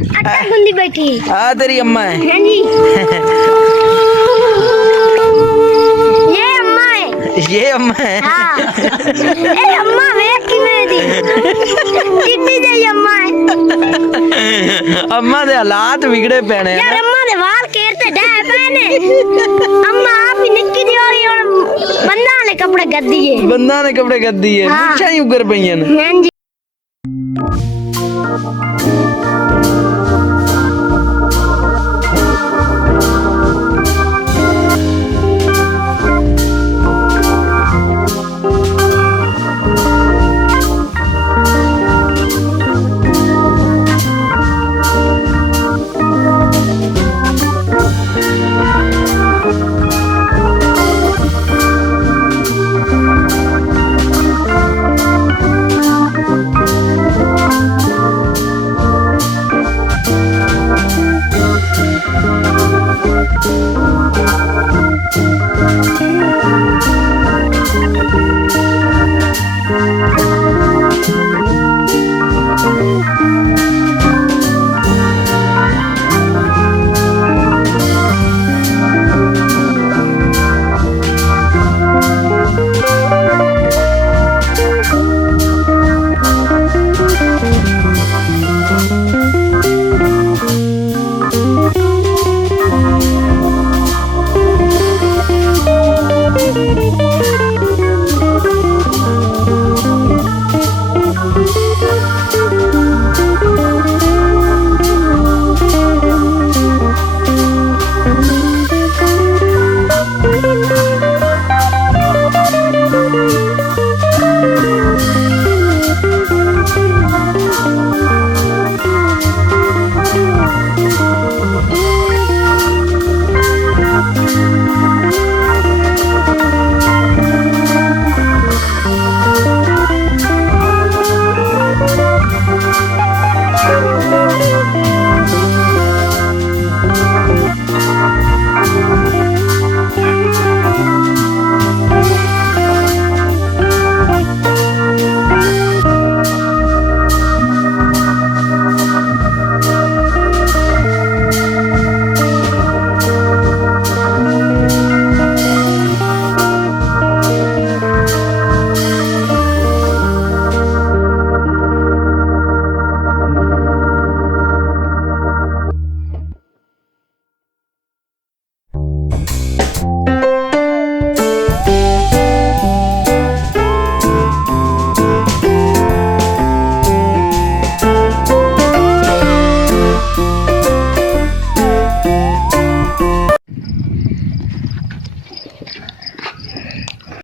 आटा गूंदी बैठी। हाँ तेरी अम्मा है। हाँ जी। ये अम्मा है। ये अम्मा है। हाँ। ए अम्मा वेख की मेरी टिड्डी जई अम्मा है। अम्मा दे हालात बिगड़े पैने यार अम्मा दे वाल केरते डे पैने। अम्मा आप ही निक्की दी होई और बंदा वाले कपड़े गद्दी है। बंदा ने कपड़े गद्दी है हाँ। मुच्छा ही उगर पईयां ने। हाँ जी।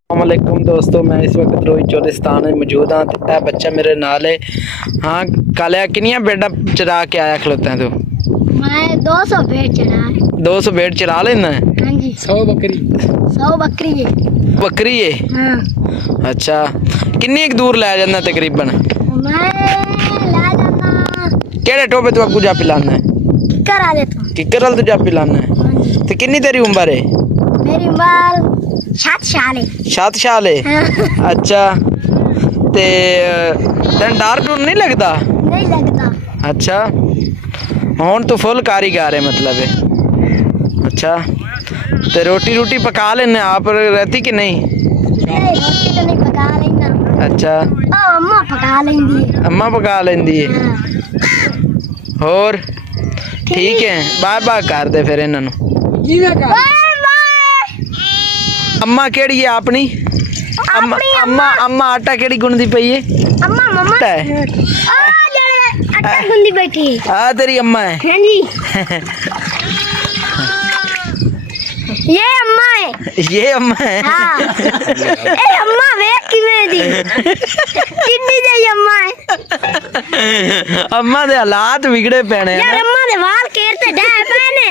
अस्सलामुअलैकुम दोस्तों, मैं इस वक्त रोई चौलिस्तान में मौजूद हाँ। यह बच्चा मेरे नाल है। हाँ कालिया किनिया बेड़ा चरा के आया खलोता है तू? मैं 200 भेड़ चढ़ा है। 200 भेड़ चरा लेना है? हाँ जी। 100 बकरी? 100 बकरी है। बकरी है? हाँ। अच्छा किन्नी एक दूर लै जाना तकरीबन? मैं ला जाना केड़े टोबे तू आपको जा पिलाना है? किकर आ लेता हूँ। किकर वाल तू जा पिलाना है? हाँ जी। तो किन्नी तेरी उम्र है? मेरी उम्र 7 साल है। 7 साल है? हाँ। अच्छा ते तेन डर डर नहीं लगता? नहीं लगता। अच्छा हुन तो फुल कारीगर है मतलब है। अच्छा ते रोटी रोटी पका लेने आप रहती कि नहीं? नहीं रोटी तो नहीं पका लेना। अच्छा अम्मा पका लेंदी है। अम्मा पका लेंदी है? हाँ। होर ठीक है बाय बाय कर दे फिर इन्हां नूं। अम्मा केड़ी है अपनी? अम्मा अम्मा अम्मा आटा केड़ी गुनदी पई है? अम्मा मम्मा है आटा गूंदी बैठी है। हाँ तेरी अम्मा है। हाँ जी। ये अम्मा है। ये अम्मा है। हाँ। ए अम्मा वेख की मेरी टिड्डी जई अम्मा है। अम्मा दे हालात बिगड़े पैने यार अम्मा दे वाल केरते डे पैने।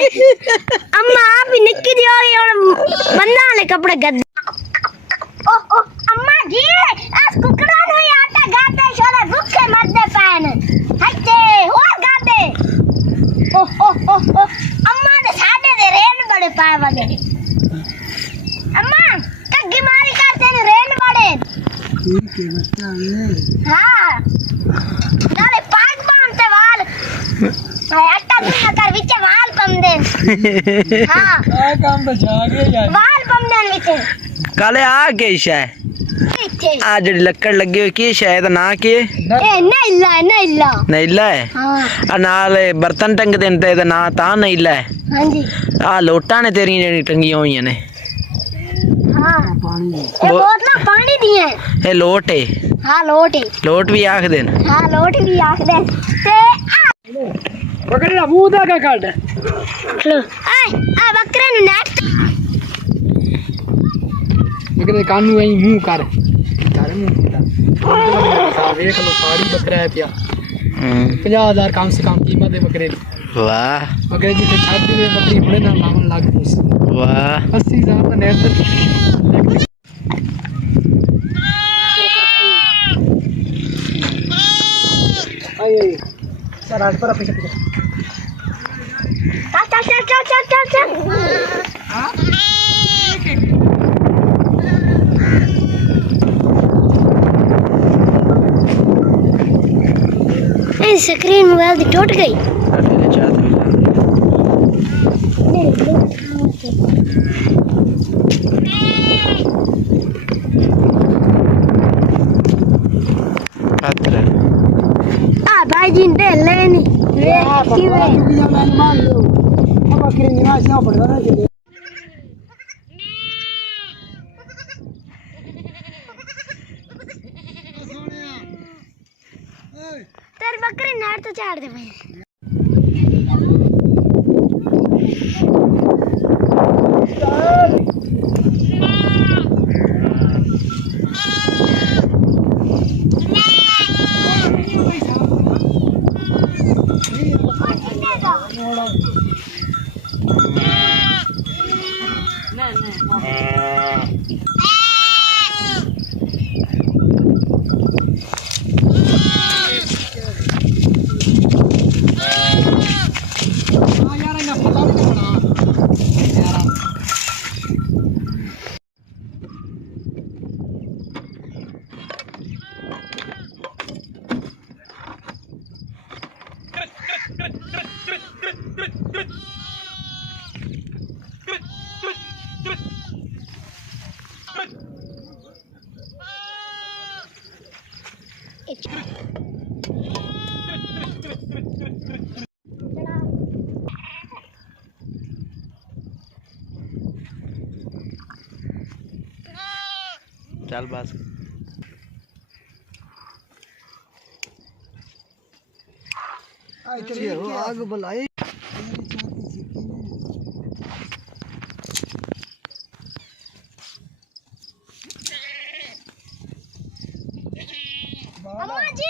अम्मा आप ही निक्की दी होई और बंदा वाले कपड़े गद्दी। ओ अम्मा जी अस कुकड़ा नु आटा गाते छोरे भूखे मरदे पैन। हटे और गाते। ओ अम्मा दे साडे दे रेन बड़े पाए वगे। अम्मा कग्गी मारी करते ने रेन बड़े। ठीक है बता ले। हां नाले पाग बांधते वाल। ए आटा गुन्ना कर विच वाल पमदे हां ਆ ਕੰਮ ਤਾਂ ਜਾ ਗਿਆ ਯਾਰ वाल पमदे विच काले आ के शै इथे आ जड़ी लक्कड़ लगी हुई की शै दा ना की ए नैला नैला नैला है हां आ नाल बर्तन टंग दे ते दा ना ता नैला है हां जी आ लोटां ने तेरी जेड़ी टंगियां होईयां ने हां ये बोतलां पानी दी हैं ए लोट है हां लोट है लोट भी आख देन हां लोट भी आखदे ते ਪਕੜਿਆ ਮੂੰਹ ਦਾ ਕਾ ਕੱਢ लो आय आ बकरे नु नेट ਬਕਰੇ ਕਾਨੂੰ ਐਂ ਮੂੰਹ ਕਰ ਸਾਰੇ ਮੂੰਹ ਕੀਤਾ ਸਾ ਵੇਖ ਲੋ ਸਾੜੀ ਬੱਕਰਾ ਹੈ ਪਿਆ 50,000 कम से कम कीमत है बकरे की वाह बकरे जिसे छाट दी बकरी बड़े ना लावन लाग पूछ वाह 80,000 का नेट आई सर आज पर पीछे पीछे चल ए स्क्रीन मोबाइल दी टूट गई तेरे चाहते पत्र आ भाई जी दे लेनी मैं मान लो अब बकरी निवास ना पड़ेगा ना के तेरे बकरे नार तो चाड़ दे भाई चल बस आग बुलाई अम्मा जी